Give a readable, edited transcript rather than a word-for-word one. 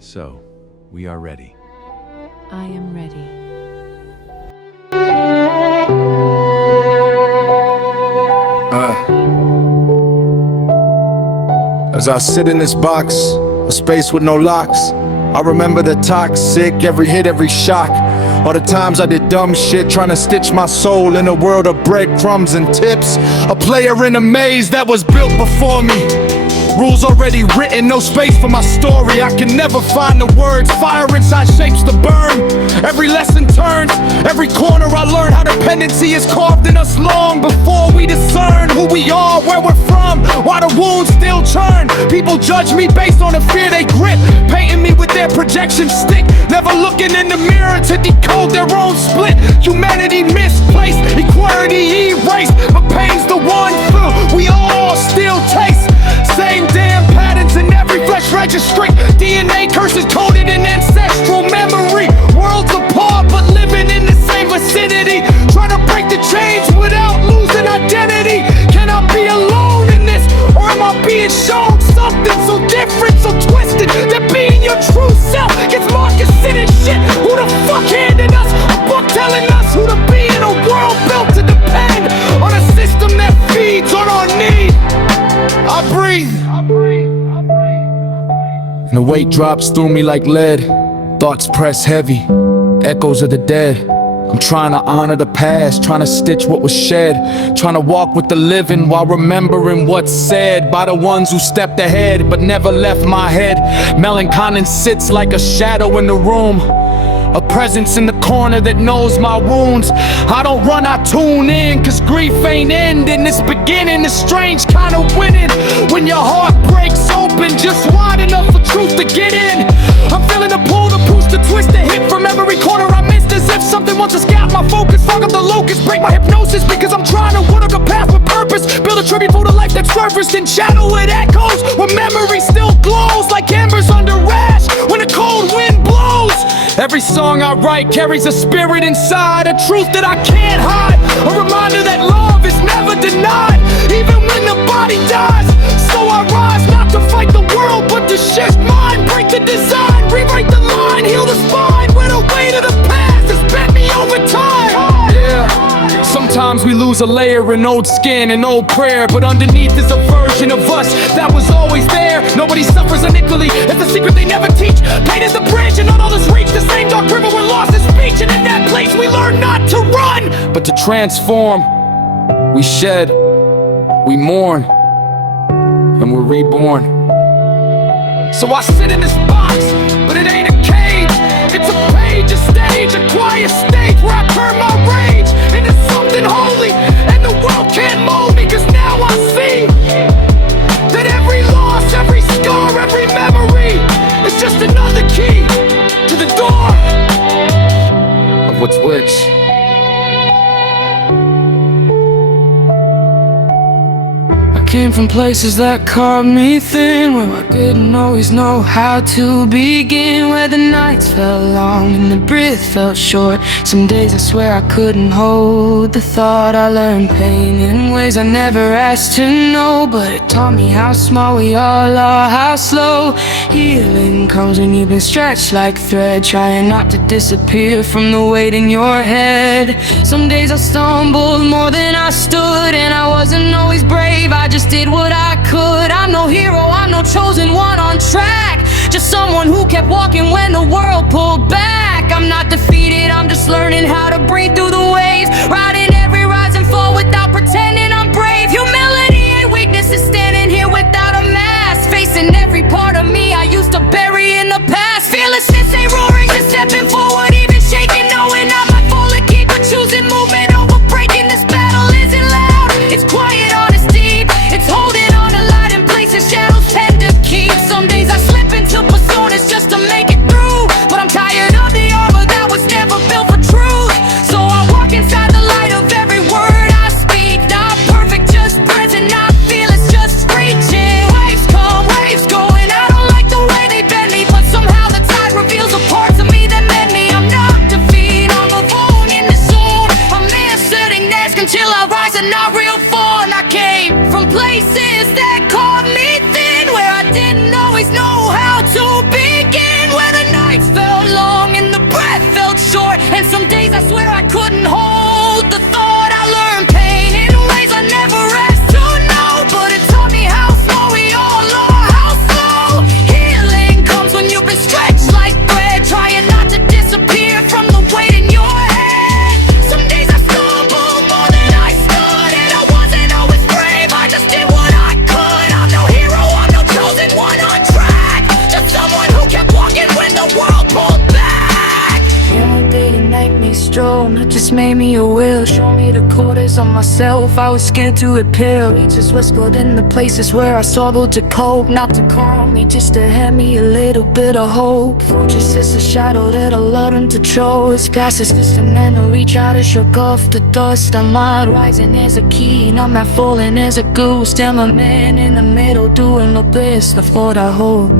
So, we are ready. I am ready. As I sit in this box, a space with no locks, I remember the toxic, every hit, every shock. All the times I did dumb shit, trying to stitch my soul in a world of breadcrumbs and tips. A player in a maze that was built before me. Rules already written, no space for my story. I can never find the words, fire inside shapes to burn. Every lesson turns, every corner I learn how dependency is carved in us long before we discern who we are, where we're from, why the wounds still churn. People judge me based on the fear they grip, painting me with their projection stick, never looking in the mirror to decode their own split. Humanity misplaced, equality erased, but pain's the one feel we all still taste. Same damn patterns in every flesh registry. DNA curses coded in ancestral memory. Worlds apart but living in the same vicinity. Trying to break the chains without losing identity. Can I be alone in this? Or am I being shown something so different, so twisted, that being your true self gets moccasin and shit? Who the fuck handed us a book telling us who to be in a world built to depend on a system that feeds on our need? I breathe, and the weight drops through me like lead. Thoughts press heavy, echoes of the dead. I'm trying to honor the past, trying to stitch what was shed, trying to walk with the living while remembering what's said by the ones who stepped ahead but never left my head. Melancholy sits like a shadow in the room, a presence in the corner that knows my wounds. I don't run, I tune in, cause grief ain't ending, it's beginning. A strange kind of winning, when your heart breaks open just wide enough for truth to get in. I'm feeling the pull, the push, the twist, the hit from every corner I missed, as if something wants to scout my focus, fog up the locust, break my hypnosis, because I'm trying to work a path with purpose, build a tribute for the life that surfaced in shadow. It echoes where memory still glows like embers under ash when a cold wind blows. Every song I write carries a spirit inside, a truth that I can't hide, a reminder that love is never denied, even when the body dies. So I rise, not to fight the world, but to shift mine, break the design, rewrite the line, heal the spine, where the weight of the past has bent me over time. Yeah, sometimes we lose a layer in old skin and old prayer, but underneath is a version of us that was always there. Nobody suffers unequally, it's a secret they never teach. Pain is the bridge and not all is reached. The same dark river where lost is speech, and in that place we learn not to run, but to transform. We shed, we mourn, and we're reborn. So I sit in this box, but it ain't a cage. It's a page, a stage, a quiet stage where I turn my rage into something holy, and the world can't mold me, cause now I see that every loss, every scar, every memory is just another key to the door of what's which. Came from places that carved me thin, where I didn't always know how to begin, where the nights felt long and the breath felt short. Some days I swear I couldn't hold the thought. I learned pain in ways I never asked to know, but it taught me how small we all are, how slow healing comes when you've been stretched like thread, trying not to disappear from the weight in your head. Some days I stumbled more than I stood, and I wasn't always brave, I just did what I could. I'm no hero, I'm no chosen one on track, just someone who kept walking when the world pulled back. I'm not defeated, I'm just learning how to breathe through the waves, riding every rise and fall without pretending I'm brave. Humility ain't weakness, it's standing here without a mask, facing every part of me I used to bury in the past. Fearlessness ain't roaring, just stepping forward, even shaking, knowing I might fall again, but choosing movement over breaking. This battle isn't loud, it's quiet, honest, deep. It's holding on to light in places shadows tend to keep. Some days I slip into personas just to make it through, but I'm tired of the armor that was never built for truth. So I walk inside the light of days I swear I couldn't hold the thought. I learned pain in ways I never asked to know, but it taught me how small we all are, how slow healing comes when you've been stretched like bread, trying not to disappear from the weight in your head. Some days I stumbled more than I stood, and I wasn't always brave, I just did what I could. I'm no hero, I'm no chosen one on track, just someone who kept walking when the world pulled back. Yeah, day to night me strong, it just made me a will. Show me the quarters of myself, I was scared to appear. He just whispered in the places where I struggled to cope. Not to calm me, just to hand me a little bit of hope. Fortress is a shadow that I learned to trust. Past is just an end to reach out and shook off the dust. I'm not rising as a key, and I'm not falling as a ghost. I'm a man in the middle doing the best of what I hold.